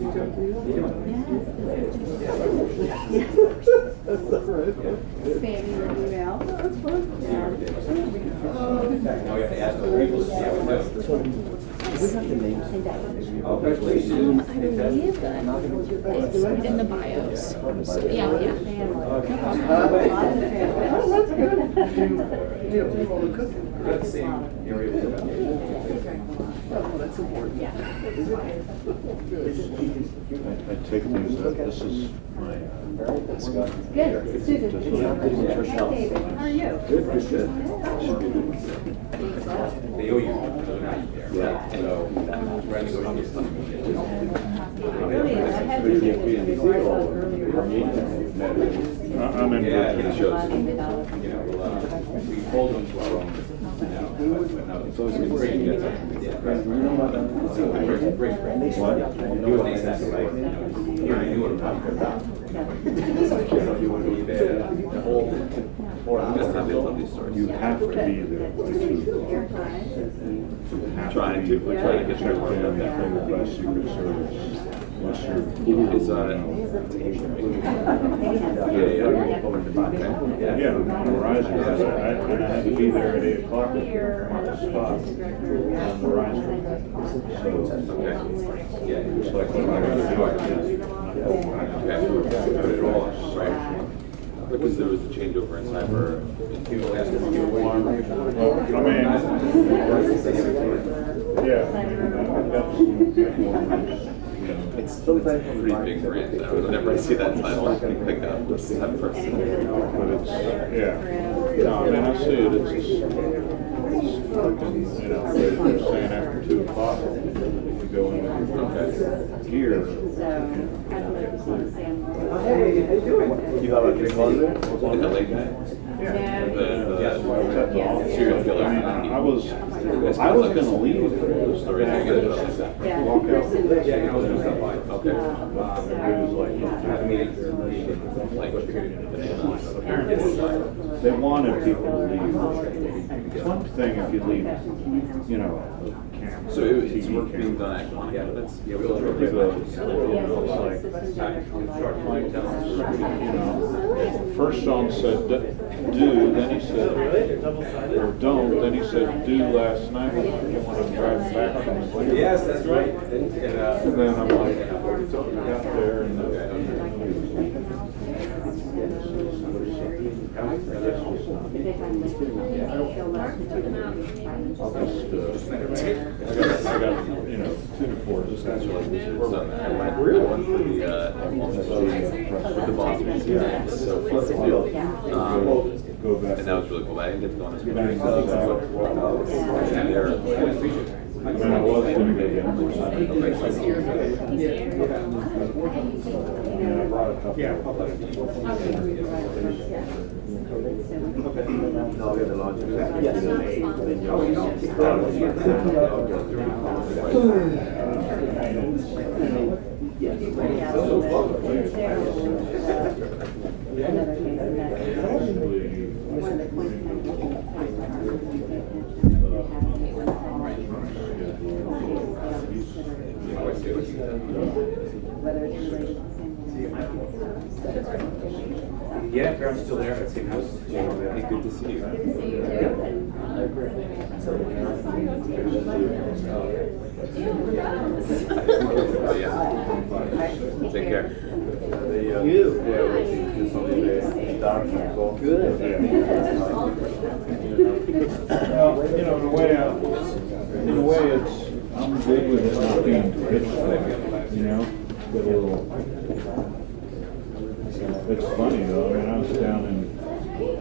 Spamming your email. That's fun. I believe it's in the bios. So, yeah. No That's important. Yeah. I take these up. This is my Good. Susan. Hey, David. How are you? good. They owe you. Yeah. So, Really? I had to I'm in yeah, it good shows. $1,000. We hold them to our own. It's always been great. You know what? You were exactly right. You knew what I'm talking about. You want to be there. The whole. That's how they tell these stories. You have to be there. Trying to get checked in by Secret Service. Unless you're yeah, Verizon has it. I had to be there at 8 o'clock on the spot on Verizon. So it's like what I gotta do. Put it all right. Because there was a changeover in cyber. People asked if you were I mean, yeah, it's pretty big brand. Whenever I see that title, I think of this type of person. but it's, yeah. No, I mean, I see it, it's fucking, they're saying after 2 o'clock, we go in gear. Hey, how you doing? You have a big closet? In the late night? Yeah. The serial killer. I mean, I was gonna leave the story. walk out. Okay. It was like, they wanted people to leave. It's one thing if you leave, So it's work being done at one. Yeah, that's first Sean said do, then he said or don't, then he said do last night. You want to drive back from the place. Yes, that's right. And then I'm like, I got there and I got 2 to 4. This guy's like this. I went for the boss. So fun to do. Go back. And that was really cool. I didn't get to go on this I mean, I was going to go get them. I brought a couple. Yeah. I'll get the launch. Yeah, parents still there at the same house. Hey, good to see you. Oh, yeah. Take care. Good. Well, in a way, I'm good with it not being pitched, get a little. It's funny though. I mean, I was down in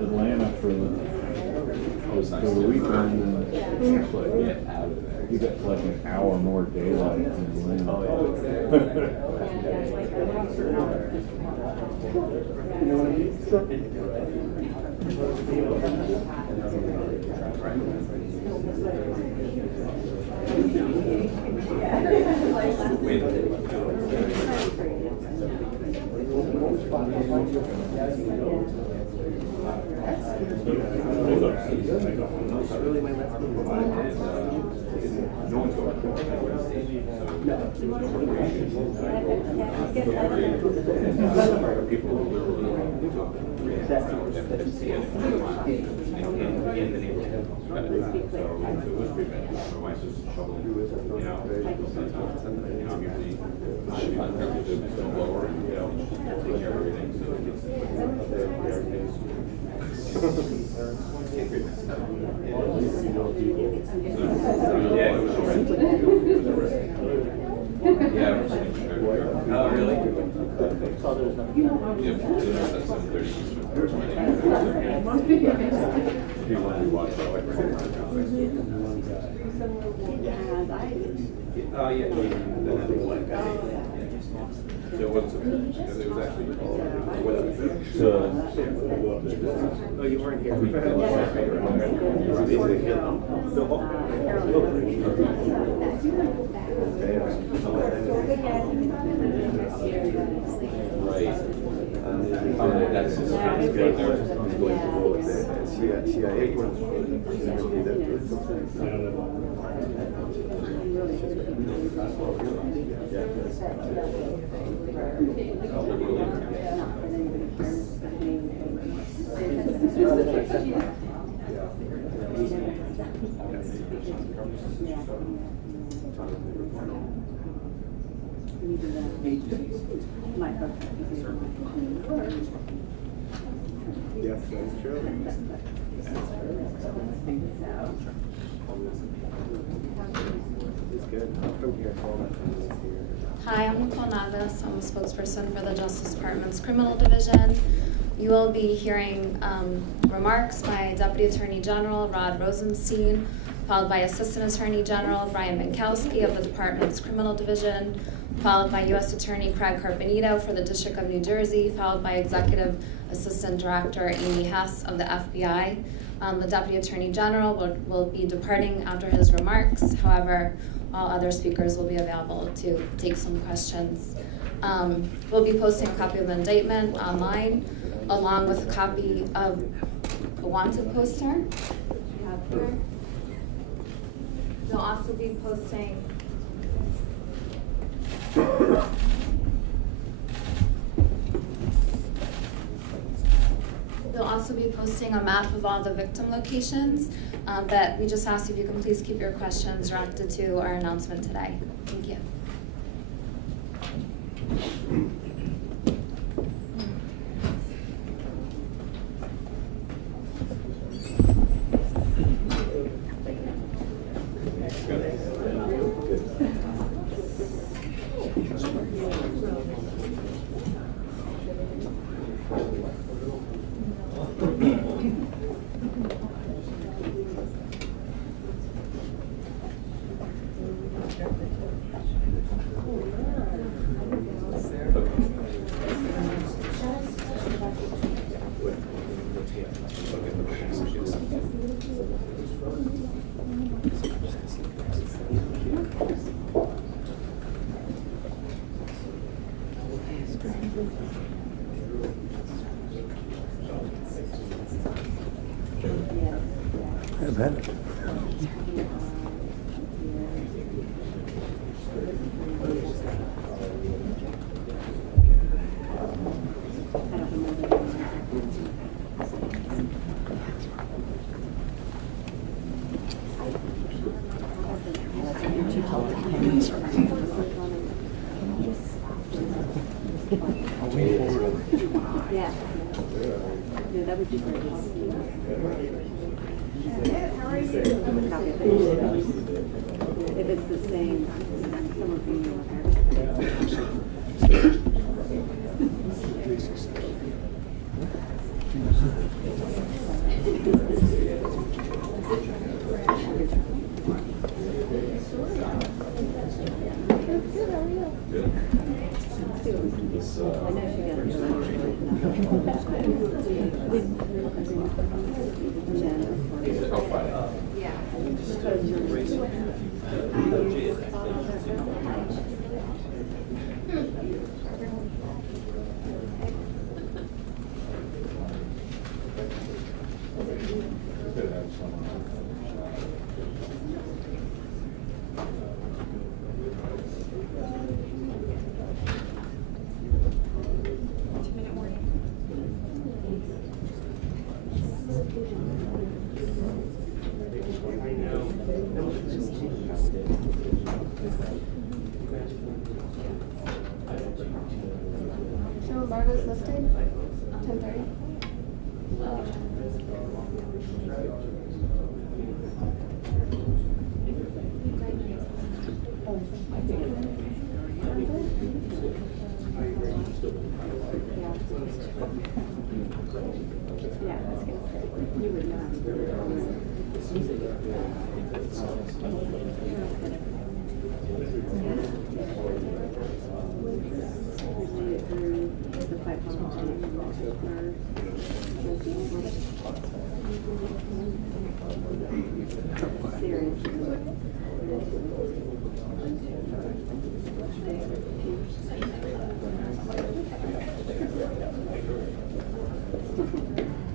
Atlanta for the weekend, and it's like you get like an hour more daylight in Atlanta. Oh, really? Oh, yeah. So it wasn't, because it was actually, Oh, you weren't here. right. That's his friend's good there. CIA. Yes, that's true. It's good. I'm from here. Hi, I'm Nicole Nagas. I'm a spokesperson for the Justice Department's Criminal Division. You will be hearing remarks by Deputy Attorney General Rod Rosenstein, followed by Assistant Attorney General Brian Minkowski of the Department's Criminal Division, followed by U.S. Attorney Craig Carpenito for the District of New Jersey, followed by Executive Assistant Director Amy Hess of the FBI. The Deputy Attorney General will be departing after his remarks. However, all other speakers will be available to take some questions. We'll be posting a copy of the indictment online, along with a copy of a wanted poster. We'll also be posting They'll also be posting a map of all the victim locations that we just ask if you can please keep your questions directed to our announcement today. Thank you. Yeah. Yeah, that would be great. If it's the same, some of 10:30.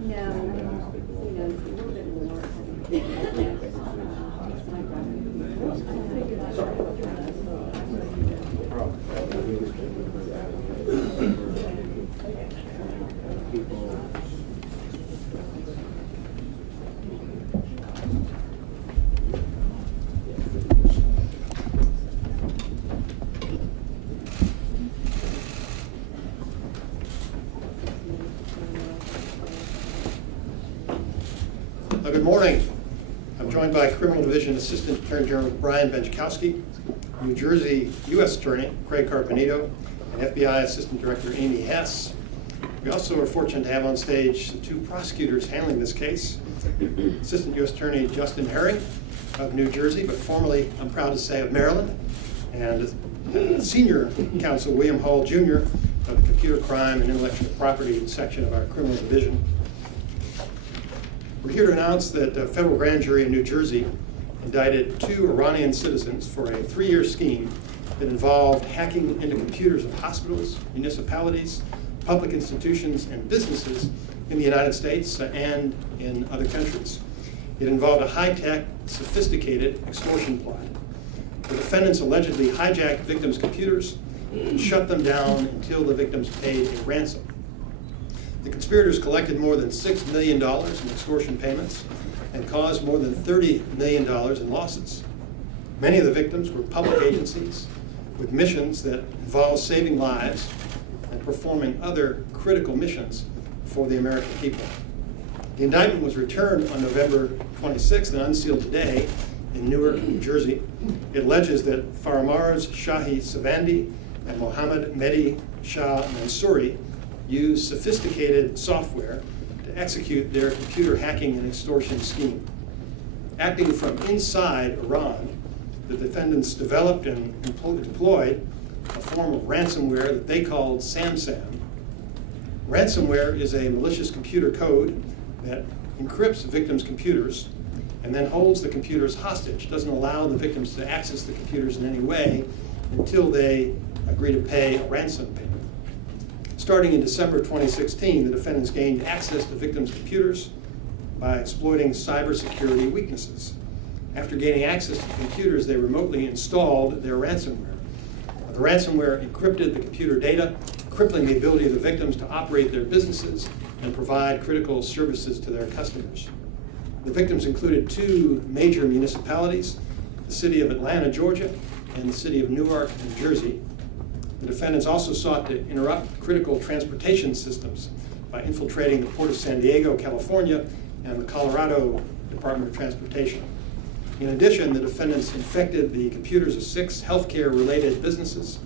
Yeah, I was gonna say, you would not. Good morning. I'm joined by Criminal Division Assistant Attorney General Brian Benchkowski, New Jersey U.S. Attorney Craig Carpenito, and FBI Assistant Director Amy Hess. We also are fortunate to have on stage the two prosecutors handling this case, Assistant U.S. Attorney Justin Herring of New Jersey, but formerly, I'm proud to say, of Maryland, and Senior Counsel William Hall Jr. of the Computer Crime and Intellectual Property section of our Criminal Division. We're here to announce that a federal grand jury in New Jersey indicted 2 Iranian citizens for a 3-year scheme that involved hacking into computers of hospitals, municipalities, public institutions, and businesses in the United States and in other countries. It involved a high-tech, sophisticated extortion plot. The defendants allegedly hijacked victims' computers and shut them down until the victims paid a ransom. The conspirators collected more than $6 million in extortion payments and caused more than $30 million in losses. Many of the victims were public agencies with missions that involve saving lives and performing other critical missions for the American people. The indictment was returned on November 26th and unsealed today in Newark, New Jersey. It alleges that Faramarz Shahi Savandi and Mohammed Mehdi Shah Mansouri use sophisticated software to execute their computer hacking and extortion scheme. Acting from inside Iran, the defendants developed and deployed a form of ransomware that they called SamSam. Ransomware is a malicious computer code that encrypts victims' computers and then holds the computers hostage, doesn't allow the victims to access the computers in any way until they agree to pay a ransom payment. Starting in December 2016, the defendants gained access to victims' computers by exploiting cybersecurity weaknesses. After gaining access to the computers, they remotely installed their ransomware. The ransomware encrypted the computer data, crippling the ability of the victims to operate their businesses and provide critical services to their customers. The victims included 2 major municipalities, the city of Atlanta, Georgia, and the city of Newark, New Jersey. The defendants also sought to interrupt critical transportation systems by infiltrating the Port of San Diego, California, and the Colorado Department of Transportation. In addition, the defendants infected the computers of 6 healthcare-related businesses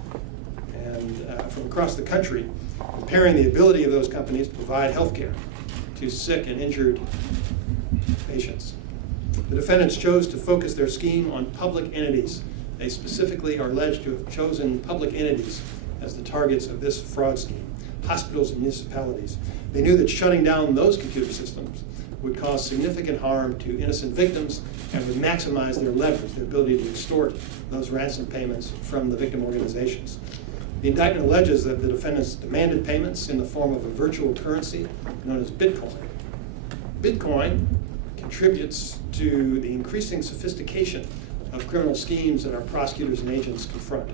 and from across the country, impairing the ability of those companies to provide healthcare to sick and injured patients. The defendants chose to focus their scheme on public entities. They specifically are alleged to have chosen public entities as the targets of this fraud scheme, hospitals and municipalities. They knew that shutting down those computer systems would cause significant harm to innocent victims and would maximize their leverage, their ability to extort those ransom payments from the victim organizations. The indictment alleges that the defendants demanded payments in the form of a virtual currency known as Bitcoin. Bitcoin contributes to the increasing sophistication of criminal schemes that our prosecutors and agents confront.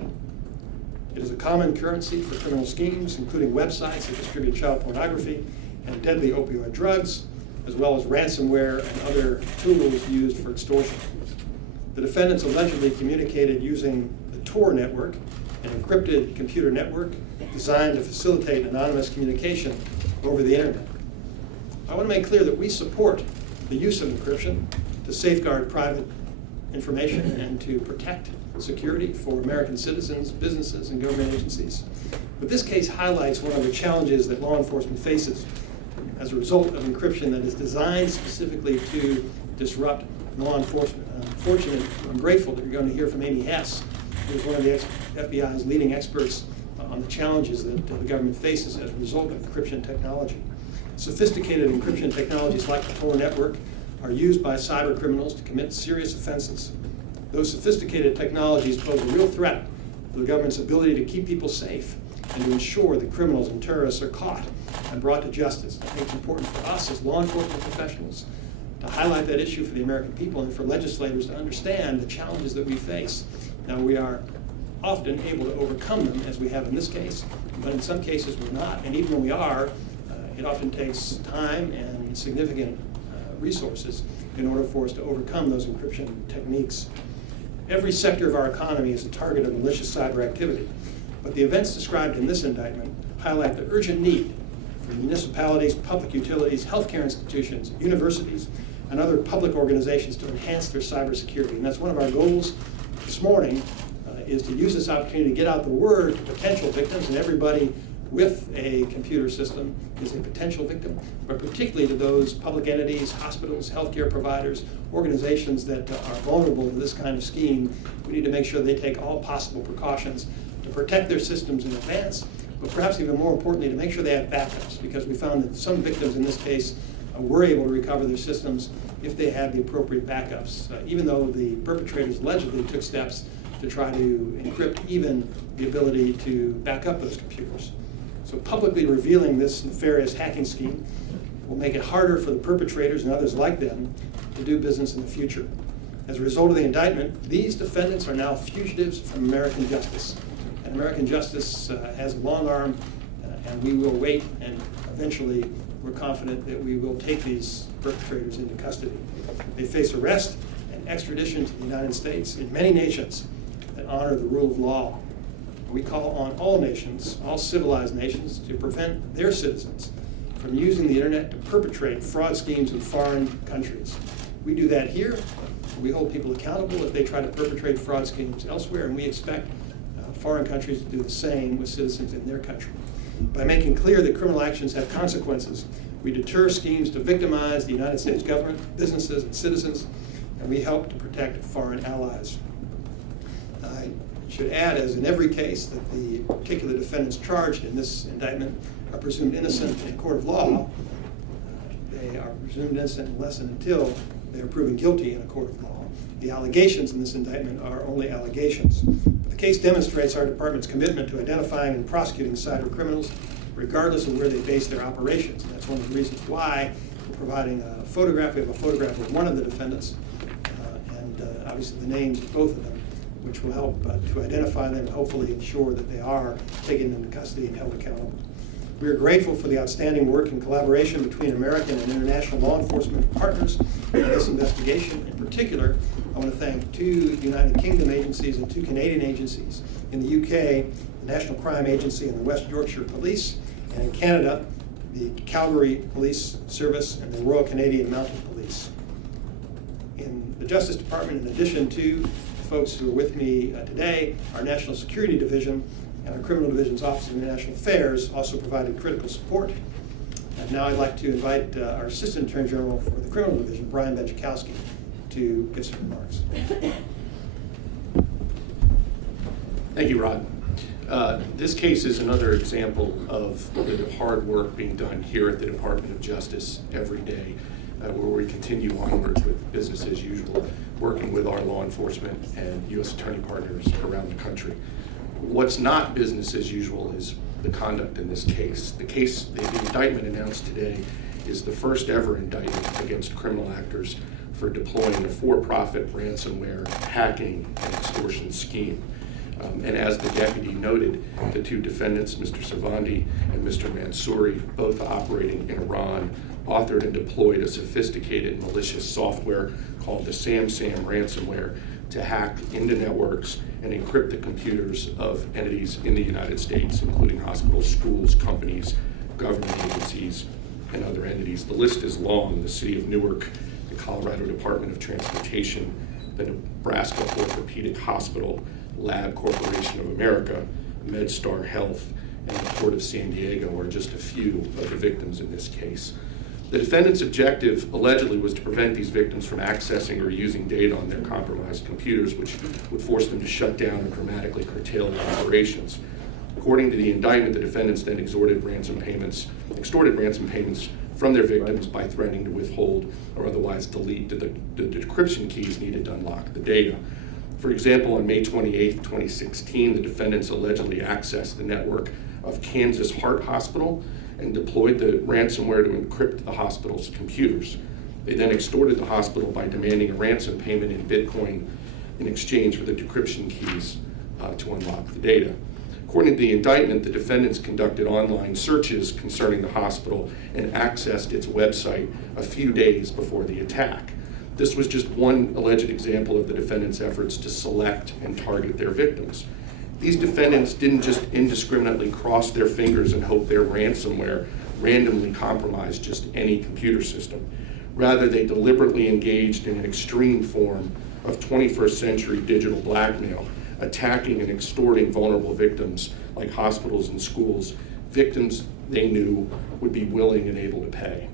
It is a common currency for criminal schemes, including websites that distribute child pornography and deadly opioid drugs, as well as ransomware and other tools used for extortion. The defendants allegedly communicated using the Tor network, an encrypted computer network designed to facilitate anonymous communication over the internet. I want to make clear that we support the use of encryption to safeguard private information and to protect security for American citizens, businesses, and government agencies. But this case highlights one of the challenges that law enforcement faces as a result of encryption that is designed specifically to disrupt law enforcement. I'm grateful that you're going to hear from Amy Hess, who is one of the FBI's leading experts on the challenges that the government faces as a result of encryption technology. Sophisticated encryption technologies like the Tor network are used by cyber criminals to commit serious offenses. Those sophisticated technologies pose a real threat to the government's ability to keep people safe and to ensure that criminals and terrorists are caught and brought to justice. I think it's important for us as law enforcement professionals to highlight that issue for the American people and for legislators to understand the challenges that we face. Now, we are often able to overcome them, as we have in this case, but in some cases we're not. And even when we are, it often takes time and significant resources in order for us to overcome those encryption techniques. Every sector of our economy is a target of malicious cyber activity, but the events described in this indictment highlight the urgent need for municipalities, public utilities, healthcare institutions, universities, and other public organizations to enhance their cybersecurity. And that's one of our goals this morning, is to use this opportunity to get out the word to potential victims, and everybody with a computer system is a potential victim, but particularly to those public entities, hospitals, healthcare providers, organizations that are vulnerable to this kind of scheme. We need to make sure they take all possible precautions to protect their systems in advance, but perhaps even more importantly, to make sure they have backups, because we found that some victims in this case were able to recover their systems if they had the appropriate backups, even though the perpetrators allegedly took steps to try to encrypt even the ability to back up those computers. So publicly revealing this nefarious hacking scheme will make it harder for the perpetrators and others like them to do business in the future. As a result of the indictment, these defendants are now fugitives from American justice. And American justice has a long arm, and we will wait, and eventually we're confident that we will take these perpetrators into custody. They face arrest and extradition to the United States in many nations that honor the rule of law. We call on all nations, all civilized nations, to prevent their citizens from using the internet to perpetrate fraud schemes in foreign countries. We do that here. We hold people accountable if they try to perpetrate fraud schemes elsewhere, and we expect foreign countries to do the same with citizens in their country. By making clear that criminal actions have consequences, we deter schemes to victimize the United States government, businesses, and citizens, and we help to protect foreign allies. I should add, as in every case, that the particular defendants charged in this indictment are presumed innocent in a court of law. They are presumed innocent unless and until they are proven guilty in a court of law. The allegations in this indictment are only allegations. But the case demonstrates our department's commitment to identifying and prosecuting cyber criminals, regardless of where they base their operations. And that's one of the reasons why we're providing a photograph. We have a photograph of one of the defendants, and obviously the names of both of them, which will help to identify them and hopefully ensure that they are taken into custody and held accountable. We are grateful for the outstanding work and collaboration between American and international law enforcement partners in this investigation. In particular, I want to thank 2 United Kingdom agencies and 2 Canadian agencies. In the UK, the National Crime Agency and the West Yorkshire Police, and in Canada, the Calgary Police Service and the Royal Canadian Mounted Police. In the Justice Department, in addition to folks who are with me today, our National Security Division and our Criminal Division's Office of International Affairs also provided critical support. And now I'd like to invite our Assistant Attorney General for the Criminal Division, Brian Benchikowski, to give some remarks. Thank you, Rod. This case is another example of the hard work being done here at the Department of Justice every day, where we continue onwards with business as usual, working with our law enforcement and U.S. attorney partners around the country. What's not business as usual is the conduct in this case. The indictment announced today is the first ever indictment against criminal actors for deploying a for-profit ransomware hacking and extortion scheme. And as the deputy noted, the 2 defendants, Mr. Savandi and Mr. Mansouri, both operating in Iran, authored and deployed a sophisticated malicious software called the SamSam ransomware to hack into networks and encrypt the computers of entities in the United States, including hospitals, schools, companies, government agencies, agencies. The list is long: the City of Newark, the Colorado Department of Transportation, the Nebraska Orthopedic Hospital, Lab Corporation of America, MedStar Health, and the Port of San Diego are just a few of the victims in this case. The defendant's objective allegedly was to prevent these victims from accessing or using data on their compromised computers, which would force them to shut down or dramatically curtail their operations. According to the indictment, the defendants then extorted ransom payments from their victims by threatening to withhold or otherwise delete the decryption keys needed to unlock the data. For example, on May 28, 2016, the defendants allegedly accessed the network of Kansas Heart Hospital and deployed the ransomware to encrypt the hospital's computers. They then extorted the hospital by demanding a ransom payment in Bitcoin in exchange for the decryption keys to unlock the data. According to the indictment, the defendants conducted online searches concerning the hospital and accessed its website a few days before the attack. This was just one alleged example of the defendants' efforts to select and target their victims. These defendants didn't just indiscriminately cross their fingers and hope their ransomware randomly compromised just any computer system. Rather, they deliberately engaged in an extreme form of 21st century digital blackmail, attacking and extorting vulnerable victims like hospitals and schools, victims they knew would be willing and able to pay.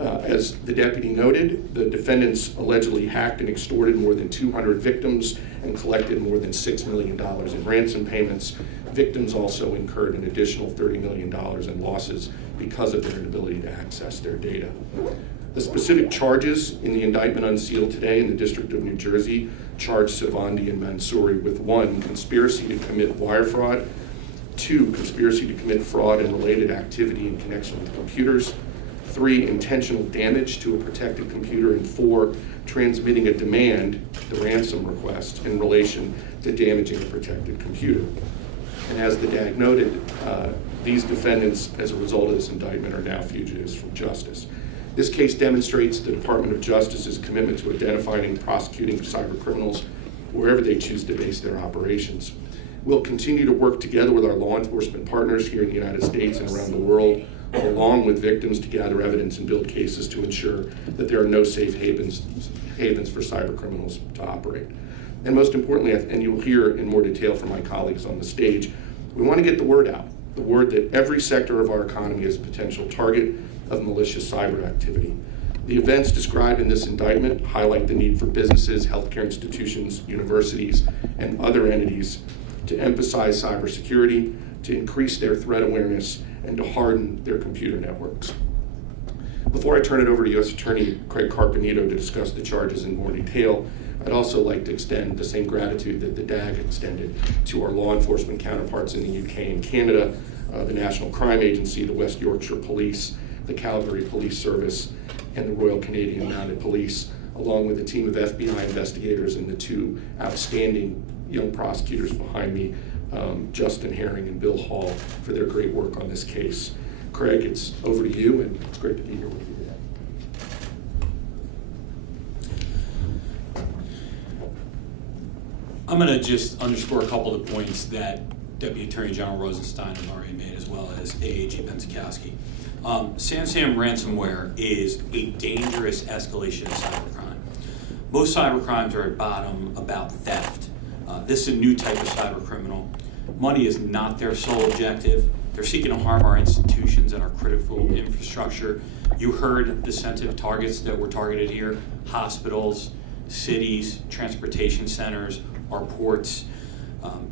As the deputy noted, the defendants allegedly hacked and extorted more than 200 victims and collected more than $6 million in ransom payments. Victims also incurred an additional $30 million in losses because of their inability to access their data. The specific charges in the indictment unsealed today in the District of New Jersey charge Savandi and Mansouri with 1, conspiracy to commit wire fraud, 2, conspiracy to commit fraud and related activity in connection with computers, 3, intentional damage to a protected computer, and 4, transmitting a demand, the ransom request, in relation to damaging a protected computer. And as the DAG noted, these defendants, as a result of this indictment, are now fugitives from justice. This case demonstrates the Department of Justice's commitment to identifying and prosecuting cyber criminals wherever they choose to base their operations. We'll continue to work together with our law enforcement partners here in the United States and around the world, along with victims, to gather evidence and build cases to ensure that there are no safe havens for cyber criminals to operate. And most importantly, and you'll hear in more detail from my colleagues on the stage, we want to get the word out, the word that every sector of our economy is a potential target of malicious cyber activity. The events described in this indictment highlight the need for businesses, healthcare institutions, universities, and other entities to emphasize cybersecurity, to increase their threat awareness, and to harden their computer networks. Before I turn it over to U.S. Attorney Craig Carpenito to discuss the charges in more detail, I'd also like to extend the same gratitude that the DAG extended to our law enforcement counterparts in the UK and Canada, the National Crime Agency, the West Yorkshire Police, the Calgary Police Service, and the Royal Canadian Mounted Police, along with a team of FBI investigators and the 2 outstanding young prosecutors behind me, Justin Herring and Bill Hall, for their great work on this case. Craig, it's over to you, and it's great to be here with you today. I'm going to just underscore a couple of the points that Deputy Attorney General Rosenstein has already made, as well as AAG Pensakowski. SamSam ransomware is a dangerous escalation of cybercrime. Most cybercrimes are at bottom about theft. This is a new type of cybercriminal. Money is not their sole objective. They're seeking to harm our institutions and our critical infrastructure. You heard the sensitive targets that were targeted here: hospitals, cities, transportation centers, our ports.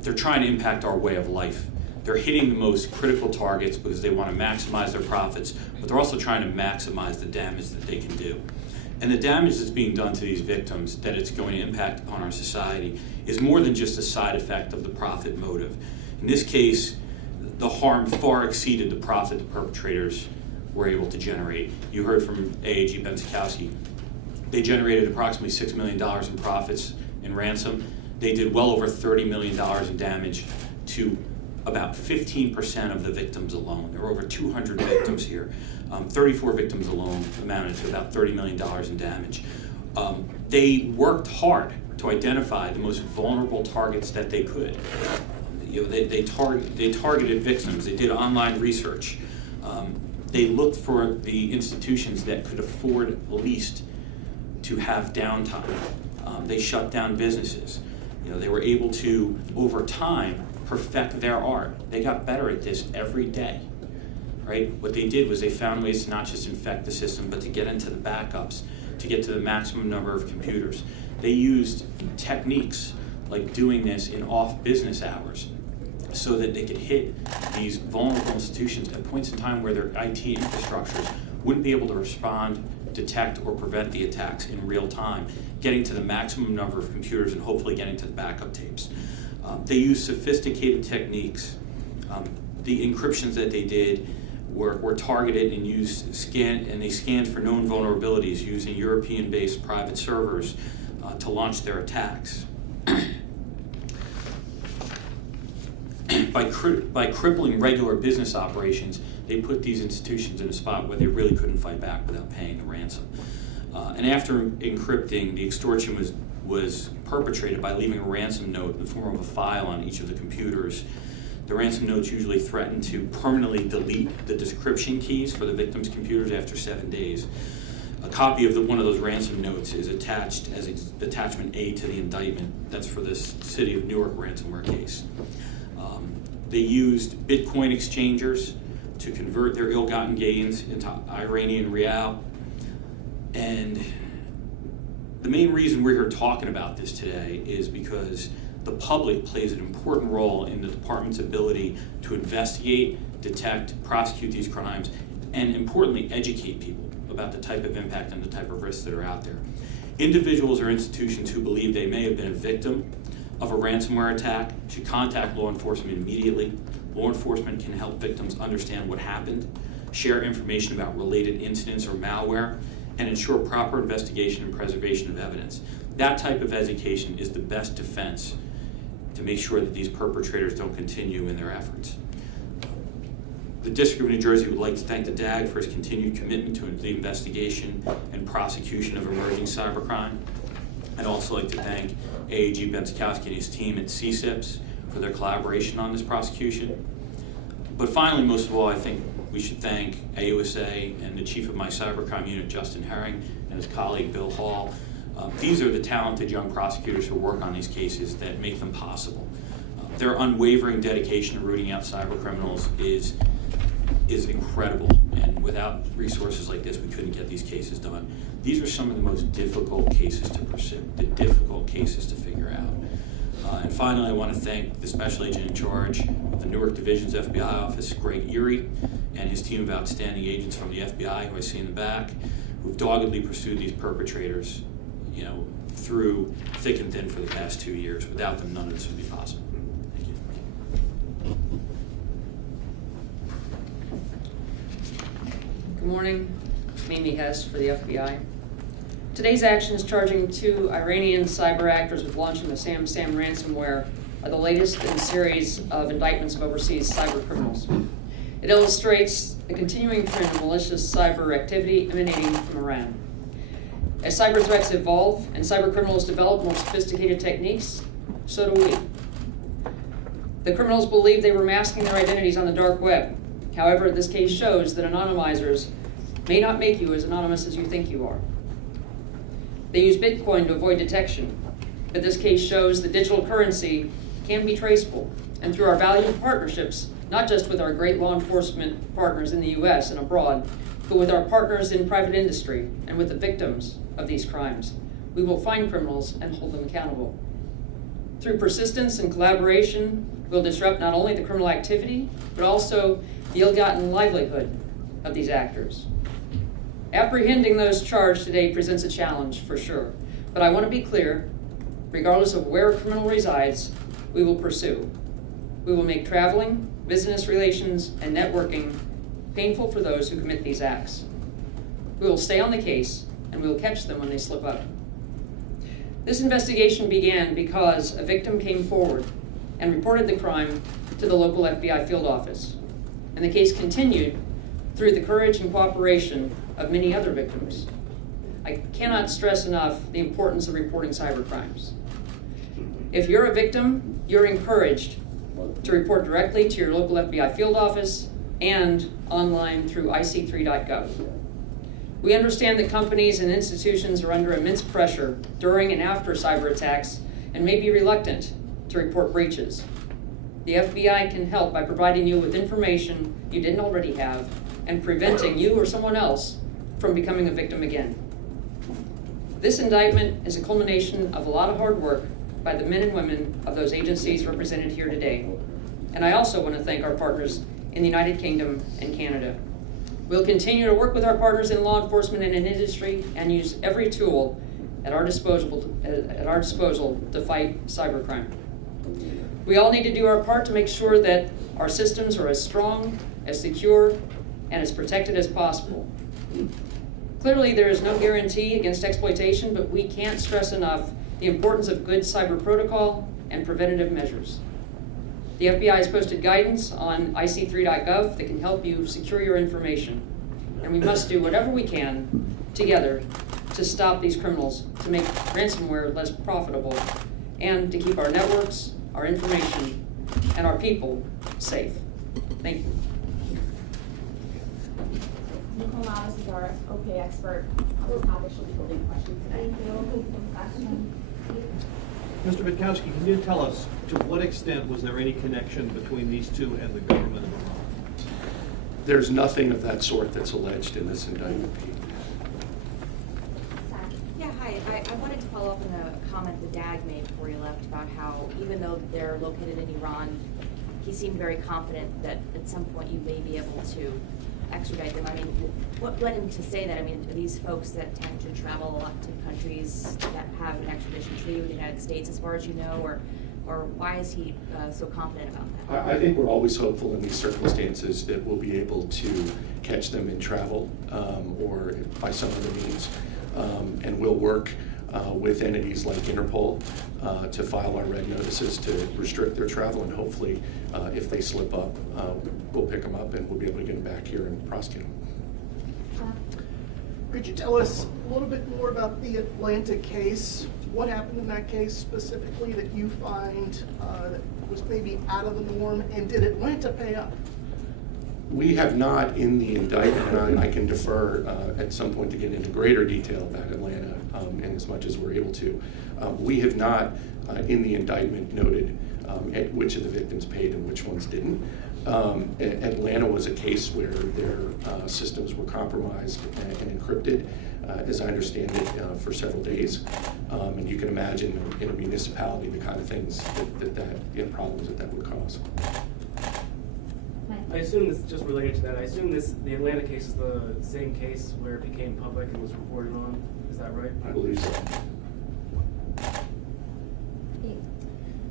They're trying to impact our way of life. They're hitting the most critical targets because they want to maximize their profits, but they're also trying to maximize the damage that they can do. And the damage that's being done to these victims, that it's going to impact upon our society, is more than just a side effect of the profit motive. In this case, the harm far exceeded the profit the perpetrators were able to generate. You heard from AAG Pensakowski. They generated approximately $6 million in profits in ransom. They did well over $30 million in damage to about 15% of the victims alone. There were over 200 victims here. 34 victims alone amounted to about $30 million in damage. They worked hard to identify the most vulnerable targets that they could. They targeted victims. They did online research. They looked for the institutions that could afford least to have downtime. They shut down businesses. They were able to, over time, perfect their art. They got better at this every day, right? What they did was they found ways to not just infect the system, but to get into the backups, to get to the maximum number of computers. They used techniques like doing this in off-business hours so that they could hit these vulnerable institutions at points in time where their IT infrastructures wouldn't be able to respond, detect, or prevent the attacks in real time, getting to the maximum number of computers and hopefully getting to the backup tapes. They used sophisticated techniques. The encryptions that they did were targeted and they scanned for known vulnerabilities using European-based private servers to launch their attacks. By crippling regular business operations, they put these institutions in a spot where they really couldn't fight back without paying the ransom. And after encrypting, the extortion was perpetrated by leaving a ransom note in the form of a file on each of the computers. The ransom notes usually threatened to permanently delete the description keys for the victim's computers after 7 days. A copy of one of those ransom notes is attached as attachment A to the indictment. That's for this City of Newark ransomware case. They used Bitcoin exchangers to convert their ill-gotten gains into Iranian rial. And the main reason we're here talking about this today is because the public plays an important role in the department's ability to investigate, detect, prosecute these crimes, and importantly, educate people about the type of impact and the type of risks that are out there. Individuals or institutions who believe they may have been a victim of a ransomware attack should contact law enforcement immediately. Law enforcement can help victims understand what happened, share information about related incidents or malware, and ensure proper investigation and preservation of evidence. That type of education is the best defense to make sure that these perpetrators don't continue in their efforts. The District of New Jersey would like to thank the DAG for its continued commitment to the investigation and prosecution of emerging cybercrime. I'd also like to thank AAG Benzikowski and his team at CSIPS for their collaboration on this prosecution. But finally, most of all, I think we should thank AUSA and the chief of my cybercrime unit, Justin Herring, and his colleague, Bill Hall. These are the talented young prosecutors who work on these cases that make them possible. Their unwavering dedication to rooting out cybercriminals is incredible, and without resources like this, we couldn't get these cases done. These are some of the most difficult cases to pursue, the difficult cases to figure out. And finally, I want to thank the special agent in charge of the Newark Division's FBI office, Greg Erie, and his team of outstanding agents from the FBI, who I see in the back, who've doggedly pursued these perpetrators, through thick and thin for the past 2 years. Without them, none of this would be possible. Thank you. Good morning. Mimi Hess for the FBI. Today's action is charging 2 Iranian cyber actors with launching the SamSam ransomware, are the latest in a series of indictments of overseas cyber criminals. It illustrates the continuing trend of malicious cyber activity emanating from Iran. As cyber threats evolve and cyber criminals develop more sophisticated techniques, so do we. The criminals believe they were masking their identities on the dark web. However, this case shows that anonymizers may not make you as anonymous as you think you are. They use Bitcoin to avoid detection, but this case shows that digital currency can be traceable. And through our valued partnerships, not just with our great law enforcement partners in the US and abroad, but with our partners in private industry and with the victims of these crimes, we will find criminals and hold them accountable. Through persistence and collaboration, we'll disrupt not only the criminal activity, but also the ill-gotten livelihood of these actors. Apprehending those charged today presents a challenge, for sure, but I want to be clear, regardless of where a criminal resides, we will pursue. We will make traveling, business relations, and networking painful for those who commit these acts. We will stay on the case, and we will catch them when they slip up. This investigation began because a victim came forward and reported the crime to the local FBI field office. And the case continued through the courage and cooperation of many other victims. I cannot stress enough the importance of reporting cybercrimes. If you're a victim, you're encouraged to report directly to your local FBI field office and online through ic3.gov. We understand that companies and institutions are under immense pressure during and after cyber attacks and may be reluctant to report breaches. The FBI can help by providing you with information you didn't already have and preventing you or someone else from becoming a victim again. This indictment is a culmination of a lot of hard work by the men and women of those agencies represented here today. And I also want to thank our partners in the United Kingdom and Canada. We'll continue to work with our partners in law enforcement and in industry and use every tool at our disposal to fight cybercrime. We all need to do our part to make sure that our systems are as strong, as secure, and as protected as possible. Clearly, there is no guarantee against exploitation, but we can't stress enough the importance of good cyber protocol and preventative measures. The FBI has posted guidance on ic3.gov that can help you secure your information, and we must do whatever we can together to stop these criminals, to make ransomware less profitable, and to keep our networks, our information, and our people safe. Thank you. Nicole Mavis is our OK expert on this topic. She'll be holding questions today. Mr. Vitkowski, can you tell us to what extent was there any connection between these two and the government of Iran? There's nothing of that sort that's alleged in this indictment, Pete. Yeah, hi. I wanted to follow up on the comment that Dag made before he left about how even though they're located in Iran, he seemed very confident that at some point you may be able to extradite them. I mean, what led him to say that? I mean, are these folks that tend to travel a lot to countries that have an extradition treaty with the United States, as far as you know, or why is he so confident about that? I think we're always hopeful in these circumstances that we'll be able to catch them in travel or by some other means. And we'll work with entities like Interpol to file our red notices to restrict their travel, and hopefully if they slip up, we'll pick them up and we'll be able to get them back here and prosecute them. Could you tell us a little bit more about the Atlanta case? What happened in that case specifically that you find that was maybe out of the norm, and did Atlanta pay up? We have not in the indictment, and I can defer at some point to get into greater detail about Atlanta in as much as we're able to. We have not in the indictment noted at which of the victims paid and which ones didn't. Atlanta was a case where their systems were compromised and encrypted, as I understand it, for several days. And you can imagine in a municipality the kind of things that problems that would cause. I assume this, just related to that, I assume the Atlanta case is the same case where it became public and was reported on. Is that right? I believe so.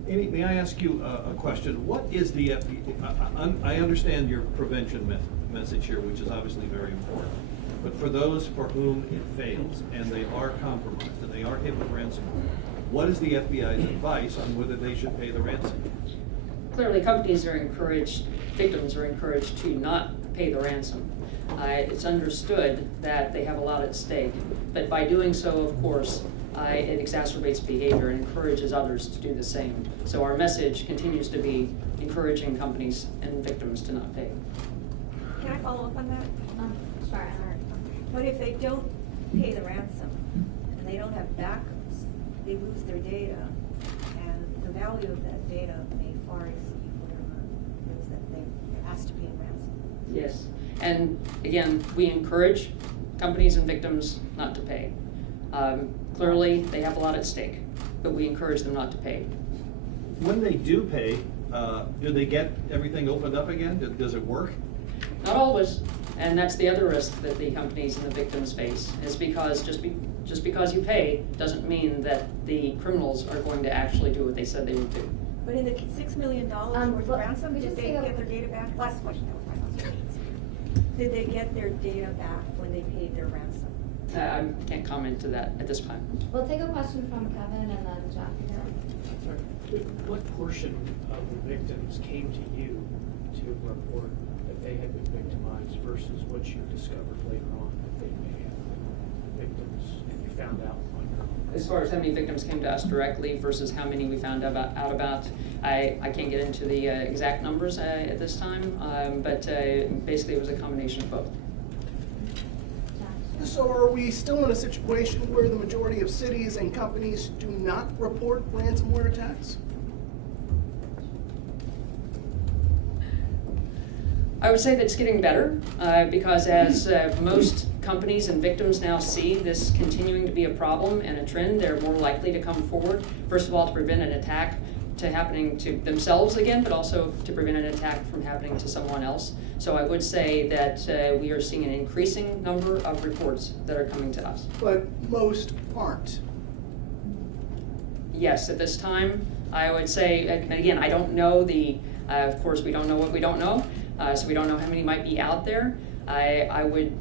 Amy, may I ask you a question? What is the FBI? I understand your prevention message here, which is obviously very important. But for those for whom it fails and they are compromised and they are hit with ransomware, what is the FBI's advice on whether they should pay the ransom? Clearly, companies are encouraged, victims are encouraged to not pay the ransom. It's understood that they have a lot at stake, but by doing so, of course, it exacerbates behavior and encourages others to do the same. So our message continues to be encouraging companies and victims to not pay. Can I follow up on that? Sure. What if they don't pay the ransom and they don't have backups? They lose their data, and the value of that data may far exceed whatever it is that they're asked to pay in ransom. Yes, and again, we encourage companies and victims not to pay. Clearly, they have a lot at stake, but we encourage them not to pay. When they do pay, do they get everything opened up again? Does it work? Not always, and that's the other risk that the companies and the victims face, is because just because you pay doesn't mean that the criminals are going to actually do what they said they would do. But in the $6 million worth of ransom, did they get their data back? Last question. Did they get their data back when they paid their ransom? I can't comment to that at this time. We'll take a question from Kevin and then Jeff. What portion of the victims came to you to report that they had been victimized versus what you discovered later on that they may have been victims you found out on your own? As far as how many victims came to us directly versus how many we found out about, I can't get into the exact numbers at this time, but basically it was a combination of both. So are we still in a situation where the majority of cities and companies do not report ransomware attacks? I would say that it's getting better because as most companies and victims now see this continuing to be a problem and a trend, they're more likely to come forward, first of all, to prevent an attack to happening to themselves again, but also to prevent an attack from happening to someone else. So I would say that we are seeing an increasing number of reports that are coming to us. But most aren't. Yes, at this time, I would say, and again, I don't know of course, we don't know what we don't know, so we don't know how many might be out there. I would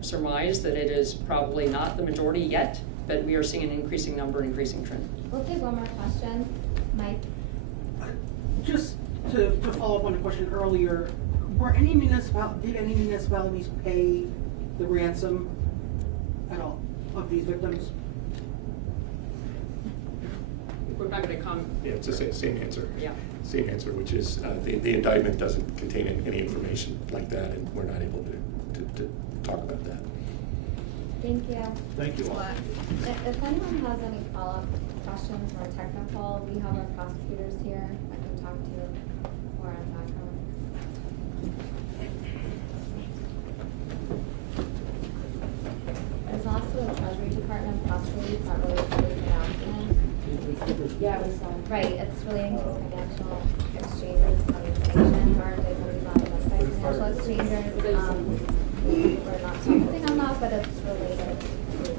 surmise that it is probably not the majority yet, but we are seeing an increasing number, increasing trend. We'll take one more question. Mike? Just to follow up on the question earlier, did any municipalities pay the ransom at all of these victims? We're not going to come. Yeah, it's the same answer. Yeah. Same answer, which is the indictment doesn't contain any information like that, and we're not able to talk about that. Thank you. Thank you all. If anyone has any follow-up questions or technical, we have our prosecutors here that can talk to you more on background. There's also a Treasury Department press release that relates to this announcement. Yeah, we saw. Right, it's relating to financial exchanges, sanctions, or they believe on the financial exchanges. We're not commenting on that, but it's related to.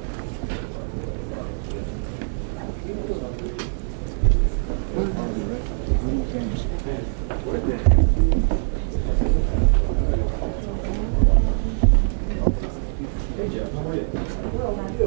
Hey Jeff, how are you? Well, that's-